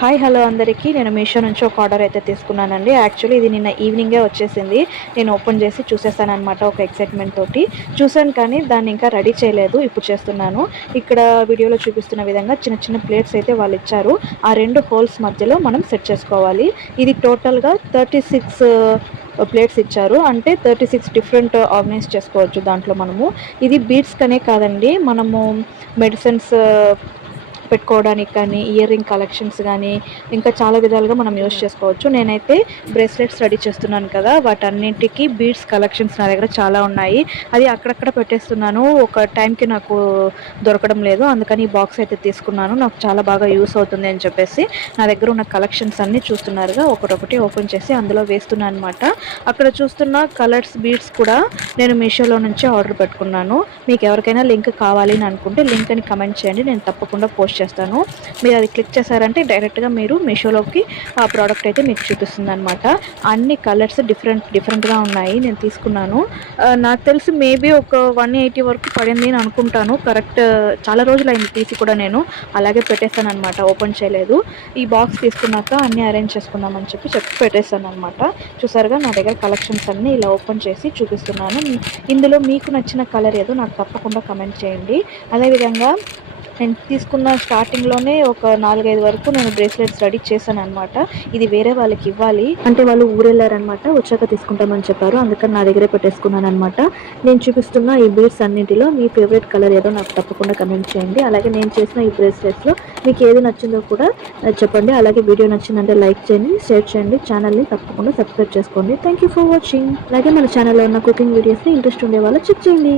Hi hello అందరికీ. నేను మీషో నుంచి ఒక ఆర్డర్ అయితే తీసుకున్నానండి. యాక్చువల్లీ ఇది నిన్న ఈవినింగే వచ్చేసింది. నేను ఓపెన్ చేసి చూసేసాననమాట ఒక ఎక్సైట్మెంట్ తోటి. చూసాను కానీ దాన్ని ఇంకా రెడీ చేయలేదు. ఇప్పుడు చేస్తున్నాను. ఇక్కడ వీడియోలో చూపిస్తున్న విధంగా చిన్న చిన్న ప్లేట్స్ అయితే వాళ్ళు ఇచ్చారు. ఆ 2 హోల్స్ మధ్యలో మనం సెట్ చేసుకోవాలి. ఇది టోటల్గా 36 ప్లేట్స్ ఇచ్చారు. అంటే 36 డిఫరెంట్ ఆర్గనైజ్ చేసుకోవచ్చు దాంట్లో మనము. ఇది బీడ్స్ కనే కాదండి, మనము మెడిసిన్స్ పెట్టుకోవడానికి కానీ, ఇయర్ రింగ్ కలెక్షన్స్ కానీ, ఇంకా చాలా విధాలుగా మనం యూస్ చేసుకోవచ్చు. నేనైతే బ్రేస్లెట్స్ రెడీ చేస్తున్నాను కదా, వాటన్నింటికి బీడ్స్ కలెక్షన్స్ నా దగ్గర చాలా ఉన్నాయి. అది అక్కడక్కడ పెట్టేస్తున్నాను. ఒక టైంకి నాకు దొరకడం లేదు, అందుకని ఈ బాక్స్ అయితే తీసుకున్నాను. నాకు చాలా బాగా యూస్ అవుతుంది అని చెప్పేసి నా దగ్గర ఉన్న కలెక్షన్స్ అన్నీ చూస్తున్నారుగా, ఒకటొకటి ఓపెన్ చేసి అందులో వేస్తున్నాను అనమాట. అక్కడ చూస్తున్న కలర్స్ బీడ్స్ కూడా నేను మీషోలో నుంచి ఆర్డర్ పెట్టుకున్నాను. మీకు ఎవరికైనా లింక్ కావాలి అని అనుకుంటే లింక్ అని కమెంట్ చేయండి, నేను తప్పకుండా పోస్ట్ చేస్తాను. మీరు అది క్లిక్ చేశారంటే డైరెక్ట్గా మీరు మీషోలోకి ఆ ప్రోడక్ట్ అయితే మీకు చూపిస్తుంది అనమాట. అన్ని కలర్స్ డిఫరెంట్గా ఉన్నాయి. నేను తీసుకున్నాను. నాకు తెలిసి మేబీ ఒక 180 వరకు పడింది అని అనుకుంటాను. కరెక్ట్ చాలా రోజులు అయింది తీసి కూడా, నేను అలాగే పెట్టేస్తాను అనమాట, ఓపెన్ చేయలేదు. ఈ బాక్స్ తీసుకున్నాక అన్నీ అరేంజ్ చేసుకుందామని చెప్పి పెట్టేస్తాను అనమాట. చూసారుగా నా దగ్గర కలెక్షన్స్ అన్నీ ఇలా ఓపెన్ చేసి చూపిస్తున్నాను. ఇందులో మీకు నచ్చిన కలర్ ఏదో నాకు తప్పకుండా కమెంట్ చేయండి. అదేవిధంగా నేను తీసుకున్న స్టార్టింగ్లోనే ఒక 4-5 వరకు నేను బ్రేస్లెట్స్ రెడీ చేశాను అనమాట. ఇది వేరే వాళ్ళకి ఇవ్వాలి అంటే వాళ్ళు ఊరెళ్ళారనమాట, వచ్చాక తీసుకుంటామని చెప్పారు. అందుకని నా దగ్గరే పెట్టేసుకున్నాను అనమాట. నేను చూపిస్తున్న ఈ బీడ్స్ అన్నింటిలో మీ ఫేవరెట్ కలర్ ఏదో నాకు తప్పకుండా కమెంట్ చేయండి. అలాగే నేను చేసిన ఈ బ్రేస్లెట్స్లో మీకు ఏది నచ్చిందో కూడా చెప్పండి. అలాగే వీడియో నచ్చిందంటే లైక్ చేయండి, షేర్ చేయండి, ఛానల్ని తప్పకుండా సబ్స్క్రైబ్ చేసుకోండి. Thank you for watching. అలాగే మన ఛానల్లో ఉన్న కుకింగ్ వీడియోస్ని ఇంట్రెస్ట్ ఉండే వాళ్ళు చెక్ చేయండి.